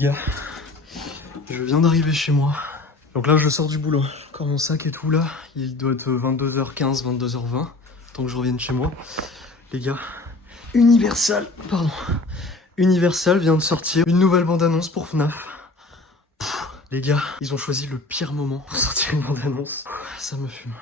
gars, je viens d'arriver chez moi. Donc là je sors du boulot, encore mon sac et tout là, il doit être 22h15, 22h20, tant que je revienne chez moi. Les gars, Universal vient de sortir une nouvelle bande-annonce pour FNAF. Les gars, ils ont choisi le pire moment pour sortir une bande-annonce. Ça me fume.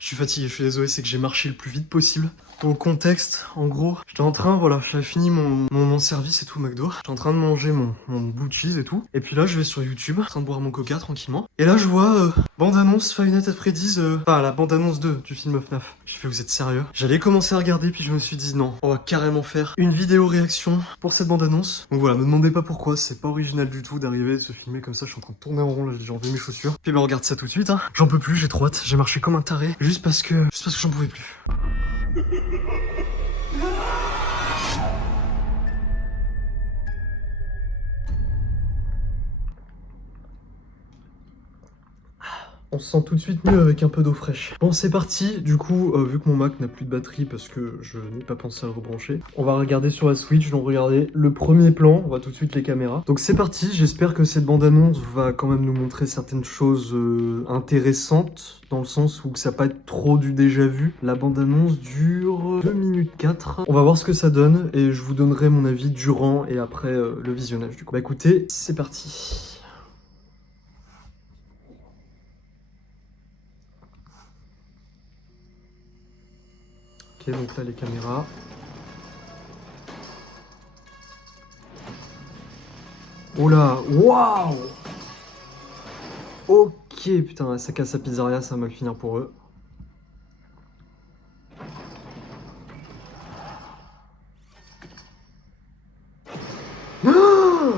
Je suis fatigué, je suis désolé, c'est que j'ai marché le plus vite possible. Pour le contexte, en gros, j'étais en train, voilà, j'avais fini mon service et tout au McDo. J'étais en train de manger mon bout de cheese et tout. Et puis là, je vais sur YouTube, en train de boire mon coca tranquillement. Et là, je vois bande-annonce Five Nights at Freddy's, enfin la bande-annonce 2 du film FNAF. J'ai fait, vous êtes sérieux? J'allais commencer à regarder, puis je me suis dit non, on va carrément faire une vidéo réaction pour cette bande-annonce. Donc voilà, me demandez pas pourquoi, c'est pas original du tout d'arriver, de se filmer comme ça. Je suis en train de tourner en rond, là, j'ai enlevé mes chaussures. Puis ben, on regarde ça tout de suite, hein. J'en peux plus, j'ai trop hâte, j'ai marché comme un taré, juste parce que j'en pouvais plus. On se sent tout de suite mieux avec un peu d'eau fraîche. Bon, c'est parti. Du coup, vu que mon Mac n'a plus de batterie parce que je n'ai pas pensé à le rebrancher, on va regarder sur la Switch. Donc, regardez le premier plan. On voit tout de suite les caméras. Donc, c'est parti. J'espère que cette bande-annonce va quand même nous montrer certaines choses intéressantes, dans le sens où ça va pas être trop du déjà vu. La bande-annonce dure 2 minutes 4. On va voir ce que ça donne et je vous donnerai mon avis durant et après le visionnage. Du coup, bah écoutez, c'est parti. Ok, donc là les caméras. Oh là, waouh! Ok, putain, ça casse la pizzeria, ça va mal finir pour eux. Oh,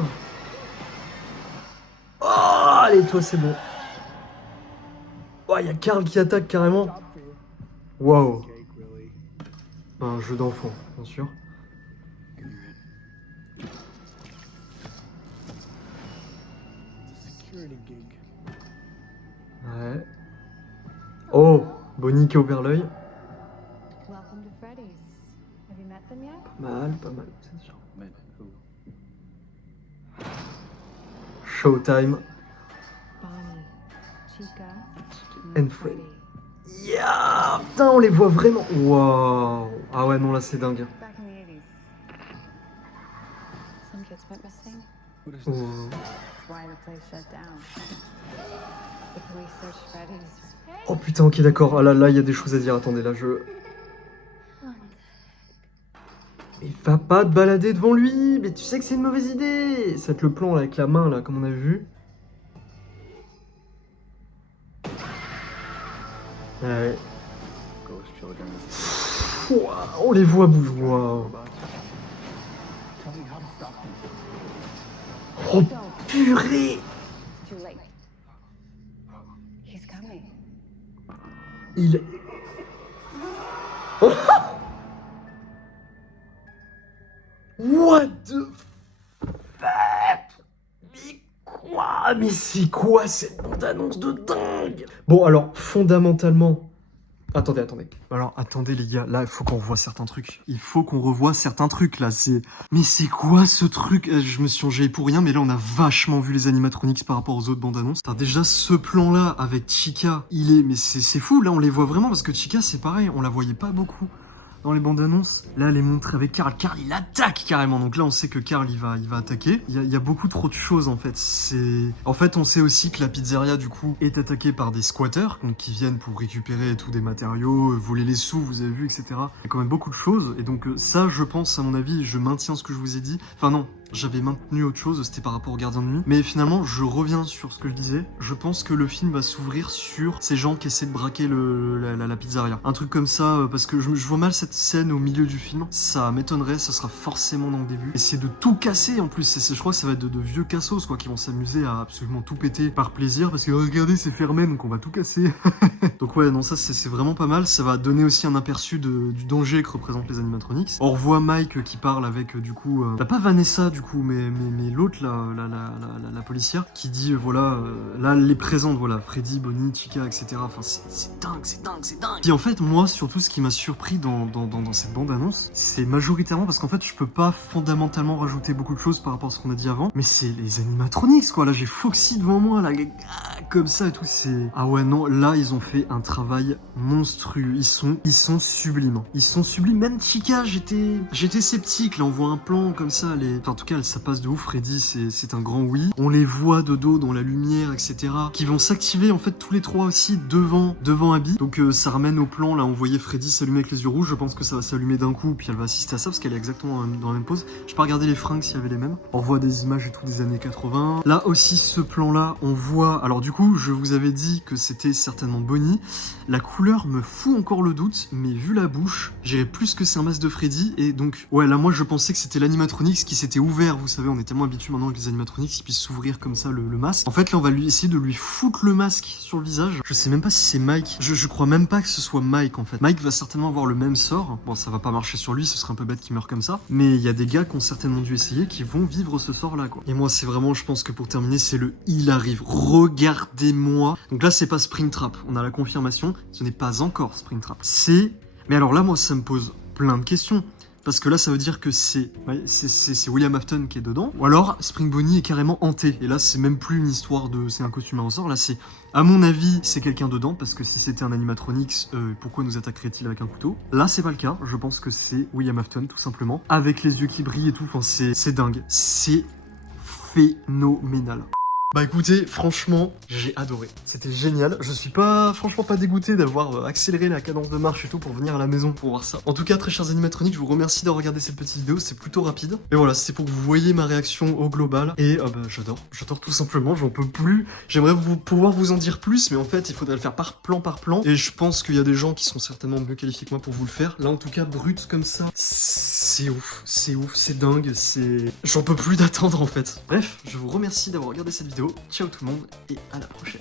allez, toi, c'est bon. Oh, il y a Carl qui attaque carrément. Waouh. Un jeu d'enfant, bien sûr. Ouais. Oh, Bonnie qui a ouvert l'œil. Pas mal, c'est sûr. Showtime. And Freddy. Yeah! Putain, on les voit vraiment. Waouh! Ah ouais, non, là, c'est dingue. Oh. Oh putain, ok, d'accord. Ah là, il y a des choses à dire. Attendez, là, je... Il va pas te balader devant lui! Mais tu sais que c'est une mauvaise idée! Ça va être le plan, là, avec la main, là, comme on a vu. Ouais. Wow, on les voit bouger. Wow. Oh purée! Il... Oh. What the fuck? Mais quoi? Mais c'est quoi cette bande-annonce de dingue? Bon, alors, fondamentalement... Attendez. Alors, attendez les gars, là, il faut qu'on revoie certains trucs. Il faut qu'on revoie certains trucs, là, c'est... Mais c'est quoi ce truc? Je me suis enjaillé pour rien, mais là, on a vachement vu les animatronics par rapport aux autres bandes annonces. Déjà, ce plan-là, avec Chica, il est... Mais c'est fou, là, on les voit vraiment, parce que Chica, c'est pareil, on la voyait pas beaucoup dans les bandes annonces. Là, elle est montrée avec Carl. Carl, il attaque carrément. Donc là, on sait que Carl, il va attaquer. Il y a beaucoup trop de choses, en fait. En fait, on sait aussi que la pizzeria, du coup, est attaquée par des squatters, donc qui viennent pour récupérer tous des matériaux, voler les sous, vous avez vu, etc. Il y a quand même beaucoup de choses. Et donc ça, je pense, à mon avis, je maintiens ce que je vous ai dit. Enfin non, j'avais maintenu autre chose, c'était par rapport au gardien de nuit. Mais finalement, je reviens sur ce que je disais. Je pense que le film va s'ouvrir sur ces gens qui essaient de braquer la pizzeria. Un truc comme ça, parce que je vois mal cette scène au milieu du film. Ça m'étonnerait, ça sera forcément dans le début. Et c'est de tout casser en plus. Je crois que ça va être de vieux cassos, quoi, qui vont s'amuser à absolument tout péter par plaisir. Parce que regardez, c'est fermé, donc on va tout casser. Donc ouais, non, ça c'est vraiment pas mal. Ça va donner aussi un aperçu du danger que représentent les animatronics. On revoit Mike qui parle avec, du coup... pas Vanessa, du coup, coup, mais l'autre, la policière, qui dit, voilà, là, elle les présente, voilà, Freddy, Bonnie, Chica, etc. Enfin, c'est dingue, c'est dingue, c'est dingue. Puis en fait, moi, surtout, ce qui m'a surpris dans cette bande-annonce, c'est majoritairement parce qu'en fait, je peux pas fondamentalement rajouter beaucoup de choses par rapport à ce qu'on a dit avant, mais c'est les animatronics, quoi. Là, j'ai Foxy devant moi, là, comme ça et tout, c'est... Ah ouais, non, là, ils ont fait un travail monstrueux. Ils sont sublimes. Ils sont sublimes. Même Chica, j'étais sceptique. Là, on voit un plan comme ça. Enfin, en tout cas, ça passe de ouf. Freddy, c'est un grand oui. On les voit de dos dans la lumière, etc. Qui vont s'activer, en fait, tous les trois aussi devant Abby. Donc, ça ramène au plan. Là, on voyait Freddy s'allumer avec les yeux rouges. Je pense que ça va s'allumer d'un coup. Puis elle va assister à ça parce qu'elle est exactement dans la même pose. Je peux pas regarder les fringues s'il y avait les mêmes. On revoit des images et tout des années 80. Là aussi, ce plan-là, on voit... Alors, du coup, je vous avais dit que c'était certainement Bonnie. La couleur me fout encore le doute, mais vu la bouche, j'irais plus que c'est un masque de Freddy, et donc, ouais, là, moi, je pensais que c'était l'animatronics qui s'était ouvert, vous savez, on est tellement habitués maintenant avec les animatronics qui puissent s'ouvrir comme ça le masque. En fait, là, on va essayer de lui foutre le masque sur le visage. Je sais même pas si c'est Mike, je crois même pas que ce soit Mike, en fait. Mike va certainement avoir le même sort. Bon, ça va pas marcher sur lui, ce serait un peu bête qu'il meure comme ça, mais il y a des gars qui ont certainement dû essayer, qui vont vivre ce sort-là, quoi. Et moi, c'est vraiment, je pense que pour terminer, c'est le « il arrive ». Regardez-moi. Donc là, c'est pas Springtrap, on a la confirmation, ce n'est pas encore Springtrap. C'est... Mais alors là, moi, ça me pose plein de questions. Parce que là, ça veut dire que c'est William Afton qui est dedans. Ou alors, Spring Bonnie est carrément hanté. Et là, c'est même plus une histoire de... C'est un costume à ressort. Là, c'est... À mon avis, c'est quelqu'un dedans. Parce que si c'était un animatronics, pourquoi nous attaquerait-il avec un couteau? Là, c'est pas le cas. Je pense que c'est William Afton, tout simplement. Avec les yeux qui brillent et tout. Enfin, c'est dingue. C'est phénoménal. Bah écoutez, franchement, j'ai adoré. C'était génial. Je suis franchement pas dégoûté d'avoir accéléré la cadence de marche et tout pour venir à la maison pour voir ça. En tout cas, très chers animatroniques, je vous remercie d'avoir regardé cette petite vidéo. C'est plutôt rapide. Et voilà, c'est pour que vous voyez ma réaction au global. Et bah, j'adore tout simplement. J'en peux plus. J'aimerais pouvoir vous en dire plus, mais en fait, il faudrait le faire par plan. Et je pense qu'il y a des gens qui sont certainement mieux qualifiés que moi pour vous le faire. Là, en tout cas, brut comme ça, c'est ouf, c'est dingue, J'en peux plus d'attendre en fait. Bref, je vous remercie d'avoir regardé cette vidéo. Ciao tout le monde et à la prochaine.